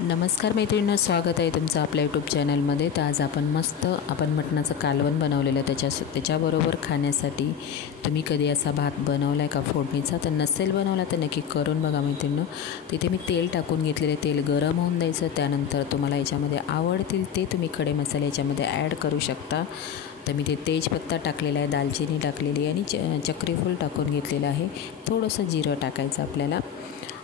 नमस्कार मैत्रिणींनो, स्वागत आहे तुमचं आपल्या यूट्यूब चॅनलमध्ये। तर आज आपण मटणाचं कालवण बनवलेलं त्याच्याबरोबर खाण्यासाठी तुम्ही कधी असा भात बनवला आहे का फोडणीचा? तर नसेल बनवला तर नक्की करून बघा मैत्रिणींनो। तिथे मी तेल टाकून घेतलेले, तेल गरम होऊन द्यायचं। त्यानंतर तुम्हाला याच्यामध्ये आवडतील ते तुम्ही खडे मसाले याच्यामध्ये ॲड करू शकता। तर मी ते तेजपत्ता टाकलेला आहे, दालचिनी टाकलेली आणि चक्रीफूल टाकून घेतलेलं आहे। थोडंसं जिरं टाकायचं आपल्याला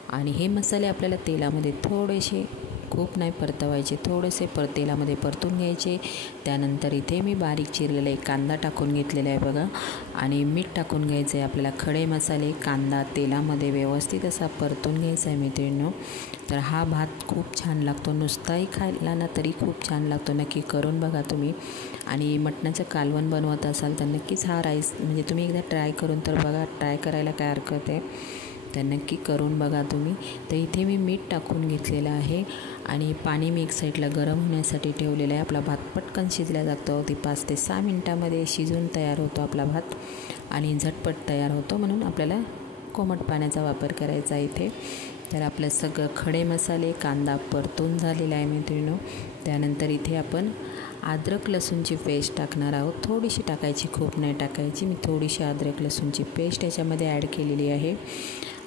आणि हे मसाले आपल्याला तेलामध्ये थोडेसे, खूप नाही परतवायचे, थोडेसे तेलामध्ये परतून घ्यायचे। त्यानंतर इथे मी बारीक चिरलेला एक कांदा टाकून घेतलेला आहे बघा, आणि मीठ टाकून घ्यायचं आहे। आपल्याला खडे मसाले, कांदा तेलामध्ये व्यवस्थित असा परतून घ्यायचा आहे मित्रांनो। तर हा भात खूप छान लागतो, नुसताही खायला ना तरी खूप छान लागतो। नक्की करून बघा तुम्ही। आणि मटणाचं कालवण बनवत असाल तर नक्कीच हा राईस म्हणजे तुम्ही एकदा ट्राय करून तर बघा, ट्राय करायला काय हरकत आहे, तर नक्की करून बघा तुम्ही। तर इथे मी मीठ टाकून घेतलेलं आहे आणि पाणी मी एक साईडला गरम होण्यासाठी ठेवलेलं आहे। आपला भात पटकन शिजला जातो, ती 5 ते 6 मिनटामध्ये शिजून तयार होतो आपला भात आणि झटपट तयार होतो, म्हणून आपल्याला कोमट पाण्याचा वापर करायचा आहे इथे। तर आपलं सगळं खडे मसाले, कांदा परतून झालेला आहे मित्रांनो। त्यानंतर इथे आपण अद्रक लसूणची पेस्ट टाकणार आहोत, थोडीशी टाकायची, खूप नाही टाकायची। मी थोडीशी अद्रक लसूणची पेस्ट याच्यामध्ये ॲड केलेली आहे।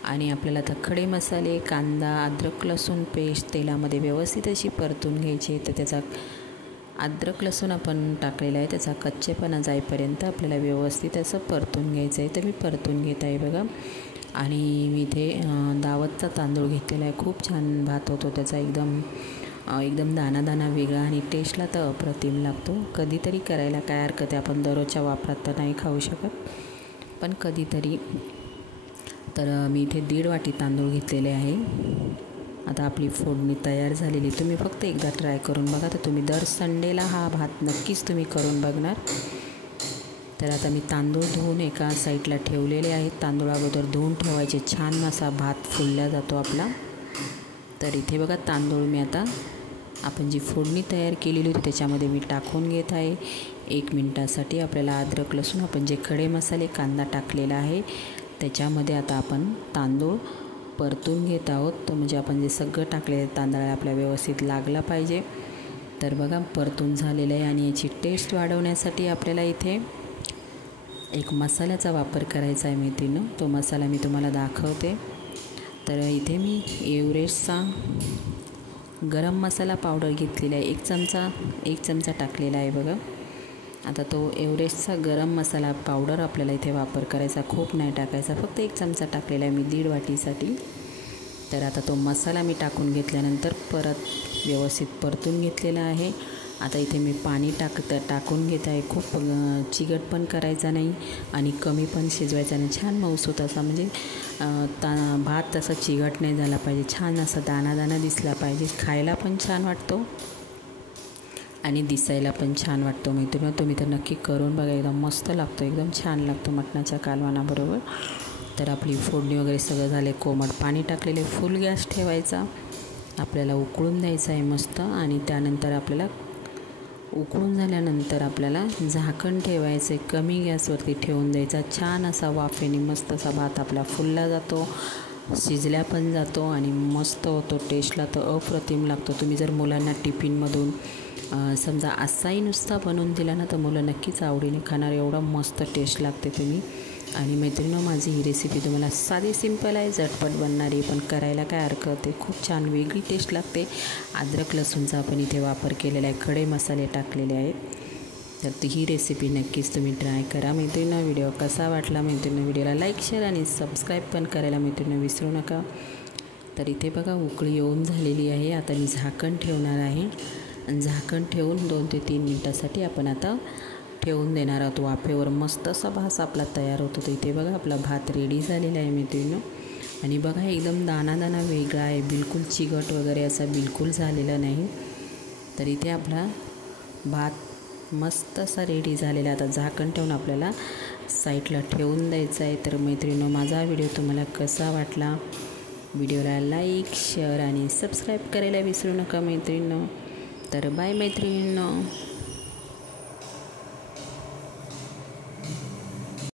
आणि आपल्याला आता खडे मसाले, कांदा, अद्रक लसूण पेस्ट तेलामध्ये व्यवस्थित अशी परतून घ्यायची। तर त्याचा अद्रक लसूण आपण टाकलेला आहे, त्याचा कच्चेपणा जाईपर्यंत आपल्याला व्यवस्थित असं परतून घ्यायचं आहे। तर मी परतून घेत आहे बघा। आणि मी इथे दावतचा तांदूळ घेतलेला आहे, खूप छान भात होतो त्याचा, एकदम दाना वेगळा आणि टेस्टला तर अप्रतिम लागतो। कधीतरी करायला काय हरकत आहे, आपण दररोजच्या वापरात तर नाही खाऊ शकत, पण कधीतरी। तर मी इथे 1.5 वाटी तांदूळ घेतलेले आहे। आता आपली फोडणी तयार झालेली, तुम्ही फक्त एकदा ट्राय करून बघा। तर तुम्ही दर संडेला हा भात नक्कीच तुम्ही करून बघणार। तर आता मी तांदूळ धुवून एका साईडला ठेवलेले आहेत। तांदूळ अगोदर धुवून ठेवायचे, छान असा भात फुलला जातो आपला। तर इथे बघा तांदूळ मी आता आपण जी फोडणी तयार केलेली होती त्याच्यामध्ये मी टाकून घेत आहे 1 मिनटासाठी। आपल्याला अद्रक लसूण, आपण जे खडे मसाले, कांदा टाकलेला आहे त्याच्यामध्ये आता आपण तांदूळ परतून घेत आहोत। तर म्हणजे आपण जे सगळं टाकलेलं तांदळाला आपल्या व्यवस्थित लागला पाहिजे। तर बघा परतून झालेलं आहे। आणि याची टेस्ट वाढवण्यासाठी आपल्याला इथे एक मसाल्याचा वापर करायचा आहे मैत्रिणींनो, तो मसाला मी तुम्हाला दाखवते। तर इथे मी एव्हरेस्टचा गरम मसाला पावडर घेतलेला आहे, 1 चमचा टाकलेला आहे बघा। आता तो एव्हरेस्टचा गरम मसाला पावडर आपल्याला इथे वापर करायचा, खूप नाही टाकायचा, फक्त 1 चमचा टाकलेला आहे मी 1.5 वाटीसाठी। तर आता तो मसाला मी टाकून घेतल्यानंतर परत व्यवस्थित परतून घेतलेला आहे। आता इथे मी पाणी टाकून घेत आहे, खूप चिकट पण करायचा नाही आणि कमी पण शिजवायचा नाही, छान मऊसूत असा, म्हणजे भात तसा चिकट नाही झाला पाहिजे, छान असा दाना दिसला पाहिजे, खायला पण छान वाटतो आणि दिसायला पण छान वाटतो मैत्रिणींनो। तुम्ही तर नक्की करून बघा, एकदम मस्त लागतो, एकदम छान लागतो मटणाच्या कालवणाबरोबर। तर आपली फोडणी वगैरे सगळं झाले, कोमट पाणी टाकलेले, फुल गॅस ठेवायचा, आपल्याला उकळून द्यायचं आहे मस्त। आणि त्यानंतर आपल्याला उकळून झाल्यानंतर आपल्याला झाकण ठेवायचं आहे, कमी गॅसवरती ठेवून द्यायचा। छान असा वाफेने मस्त असा भात आपला फुलला जातो, शिजल्या पण जातो आणि मस्त होतो, टेस्टला तर अप्रतिम लागतो। तुम्ही जर मुलांना टिफिनमधून समजा असाही नुसता बनवून दिला ना तर मुलं नक्कीच आवडीने खाणार, एवढा मस्त टेस्ट लागते तुम्ही। आणि मैत्रिणींनो, माझी ही रेसिपी तुम्हाला साधी सिंपल आहे, झटपट बनणारी, पण करायला काय हरकत आहे, खूप छान वेगळी टेस्ट लागते। अद्रक लसूणचा आपण इथे वापर केलेला आहे, खडे मसाले टाकलेले आहेत। तर ही रेसिपी नक्कीच तुम्ही ट्राय करा मैत्रिणींनो। व्हिडिओ कसा वाटला मैत्रिणींनो, व्हिडिओला लाईक, शेअर आणि सबस्क्राईब पण करायला मैत्रिणींनो विसरू नका। तर इथे बघा उकळी येऊन झालेली आहे, आता मी झाकण ठेवणार आहे। झाकण ठेवून 2 ते 3 मिनटासाठी आपण आता ठेवून देणार आहोत वाफेवर, मस्त असा भात आपला तयार होतो। तर इथे बघा आपला भात रेडी झालेला आहे मित्रांनो। आणि बघा एकदम दाना वेगळा आहे, बिलकुल चिकट वगैरे असा बिलकुल झालेला नाही। तर इथे आपला भात मस्त असा रेडी झालेला, आता झाकण ठेवून आपल्याला साईडला ठेवून द्यायचा आहे। तर मैत्रिणींनो, माझा व्हिडिओ तुम्हाला कसा वाटला, व्हिडिओला लाईक, शेअर आणि सबस्क्राईब करायला विसरू नका मैत्रिणींनो। तर बाय मैत्रिणींनो।